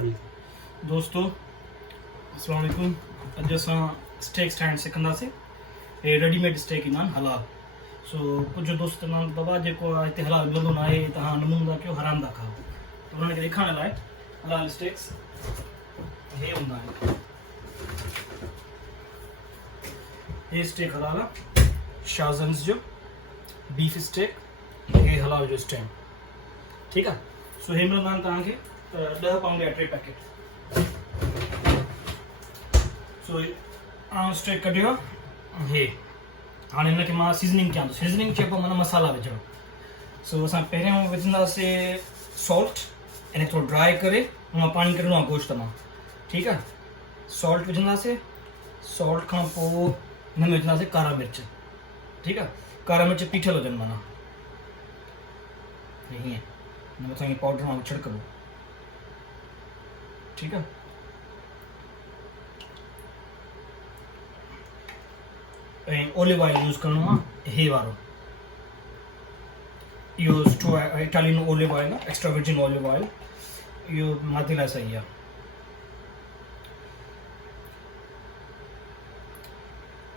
दोस्तों अस्सलाम वालेकुम। अॼु असां स्टेक ठाहिण सिखंदासीं। हे रेडीमेड स्टेक ईंदा आहिनि हलाल। कुझु दोस्त चवंदा बाबा जेको आहे हिते हलाल मिलंदो न आहे, तव्हां नमूनो था कयो, हराम था खाओ। त उन्हनि खे ॾेखारण लाइ हलाल स्टेक्स हे हूंदा आहिनि। हे स्टेक हलाल आहे, शाज़न्स जो बीफ स्टेक, हे हलाल जो स्टेक, ठीकु आहे। हे मिलंदा आहिनि तव्हांखे 10 पाउंड या 3 पैकेट। स्टेक कढियो आहे। हे हाणे हिनखे मां सीज़निंग कयां थो। सीज़निंग चइबो माना मसाला विझणु। असां पहिरियों विझंदासीं सॉल्ट, हिन थोरो ड्राई करे हुन मां पाणी कढिणो आहे गोश्त मां, ठीकु आहे। सॉल्ट विझंदासीं। सॉल्ट खां पोइ हिन में विझंदासीं कारा मिर्च, ठीकु आहे। कारा मिर्च पीठल हुजनि माना हीअं, हिन मथां हीअं पाउडर वांगुरु छिड़कबो, ठीकु आहे। ऐं ऑलिव ऑयल यूज़ करिणो आहे, हे वारो, इहो इटालियन ऑलिव ऑयल आहे, एक्स्ट्रा वर्जिन ऑलिव ऑयल। इहो माथे लाइ सही आहे।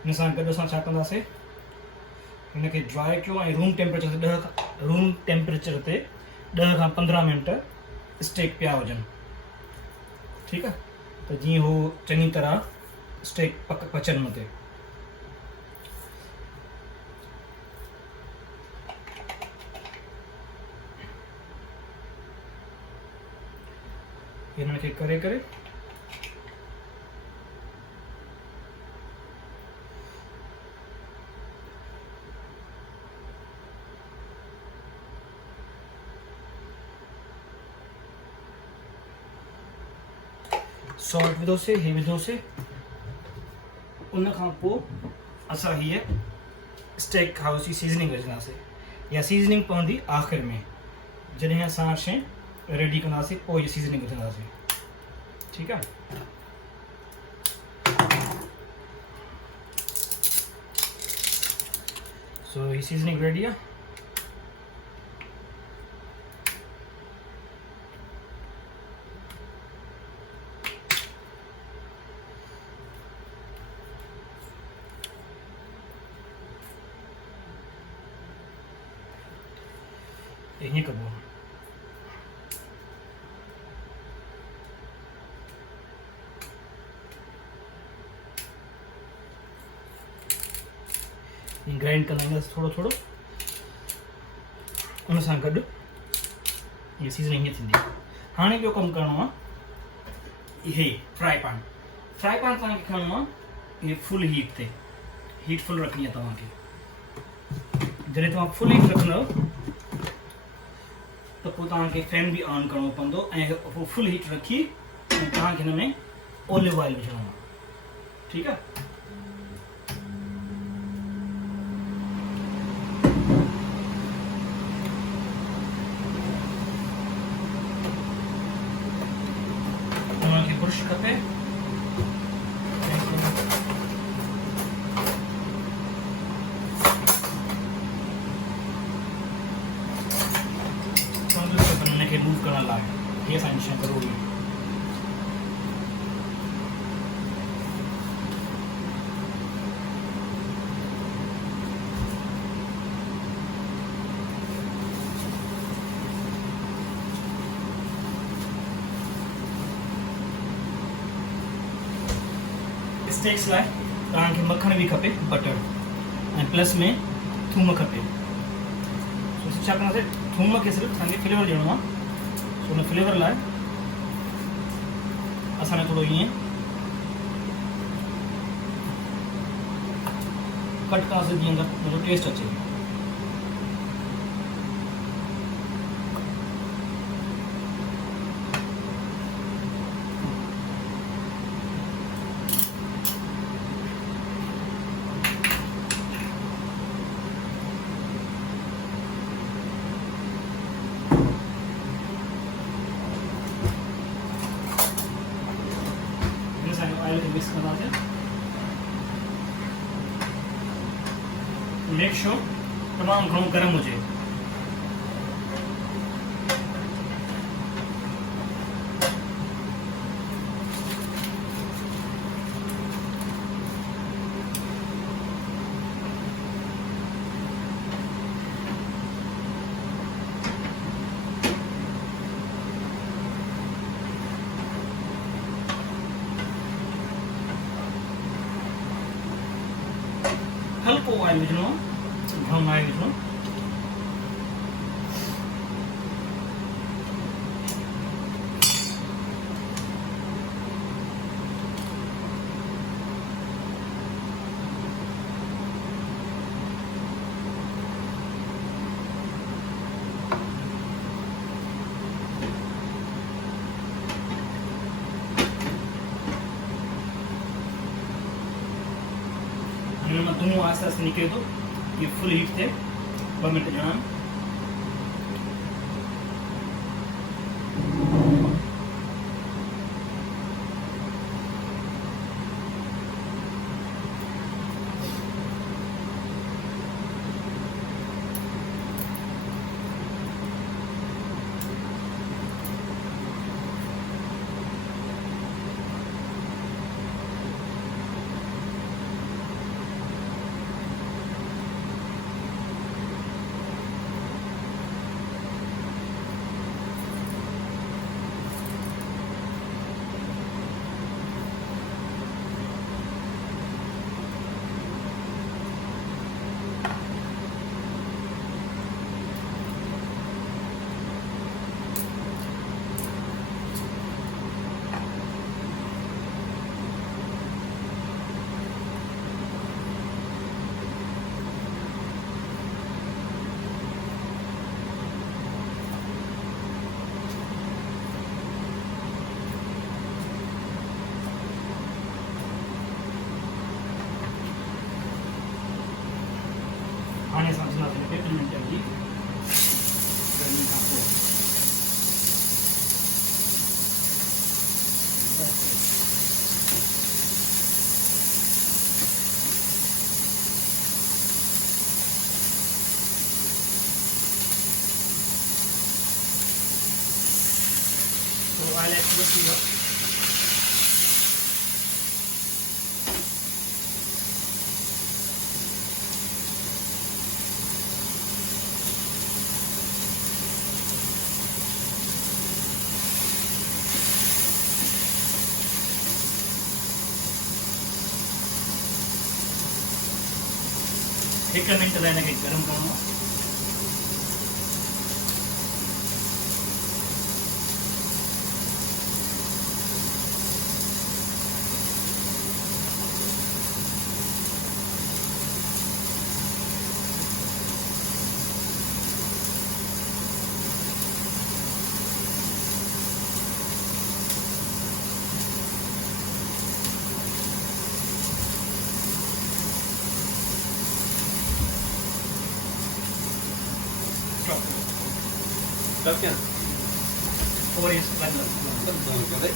हिन सां गॾु असां छा कंदासीं, हिनखे ड्राई कयो ऐं रूम टेम्परेचर ते 10 खां 15 मिनट स्टेक पिया हुजनि, ठीकु आहे। त जीअं हू चङी तरह स्टेक पचनि मथे। हिननि खे करे करे सॉल्ट विधोसीं, हे विधोसीं। उन खां पोइ असां हीअ स्टेक हाउस जी सीज़निंग विझंदासीं। या सीज़निंग पवंदी आख़िर में, जॾहिं असां शइ रेडी कंदासीं पोइ इहा सीज़निंग विझंदासीं, ठीकु आहे। हीअ सीज़निंग रेडी आहे। हीअं कबो। ग्राइंड कंदा आहियूं थोरो थोरो, उन सां गॾु इहा सीज़निंग हीअं थींदी। हाणे ॿियो कमु करिणो आहे, इहे फ्राई पैन तव्हांखे खणणो आहे। इहे फुल हीट ते, हीट फुल रखणी आहे तव्हांखे। जॾहिं तव्हां फुल हीट रखंदव त पोइ तव्हांखे फैन बि ऑन करिणो पवंदो ऐं पोइ फुल हीट रखी ऐं तव्हांखे हिन में ऑलिव ऑयल विझणो आहे, ठीकु आहे। तव्हांखे ब्रश खपे, हिनखे मूव करण लाइ इहे असांजी शइ ज़रूरी आहे। स्टेक्स लाइ तव्हांखे मखण बि खपे, बटर, ऐं प्लस में थूम खपे। छा कंदासीं, थूम खे सिर्फ़ु तव्हांखे फ्लेवर ॾियणो आहे। हुन फ्लेवर लाइ असांखे थोरो ईअं कट कंदासीं जीअं हुनजो टेस्ट अचे। मिक्स करना मेक श्योर तमाम घणो गर्म हुजे। थोड़ो ऑयल विझणो आहे, घणो न आहे विझणो। हिनमें धुओं आहिस्ते आहिस्ते निकिरे थो, ये फुल हीट थिए, 2 मिनट ॼणा। हाणे असां विझंदासीं पेपरमेंट जी गर्मी खां पोइ। तो ऑयल ऐड थी एक मिनट लाइ हिनखे गरम करणो आहे। Stop क्या? और इसके बाद बंद कर दे।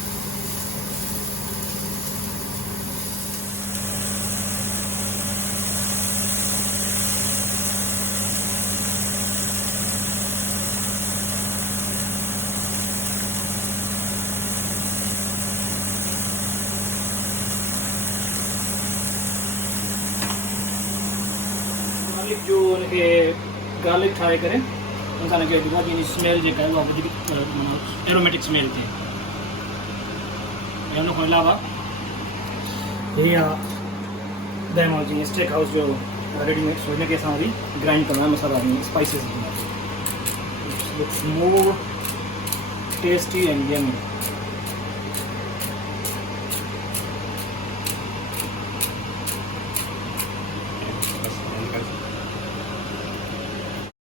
गार्लिक जो उनके गार्लिक ठाहे करे उनका लगे बिकॉज इन स्मेल जेका है वो वधीक एरोमेटिक स्मेल थी। या उन खां अलावा हे दहमाल जी स्टेक हाउस जो रेडीमेड, सो हिनखे असां वरी ग्राइंड करणा masala spices looks more tasty and yummy.